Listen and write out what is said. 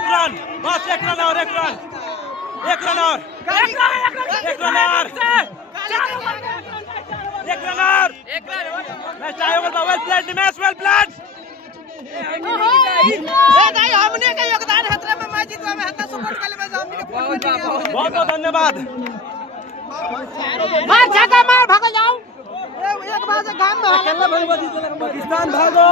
एक रन बस, एक रन और, एक रन, एक रन और, एक रन और, एक रन और, मैच टाई हो गया। वेल प्लेड निमेश, वेल प्लेड। हमने का योगदान हेतरा में मैच जीतवा में हेतना सपोर्ट कर लेबे हमनी के बहुत बहुत धन्यवाद। मार छक्का मार भाग जाओ एक बार से घाम में पाकिस्तान भागो।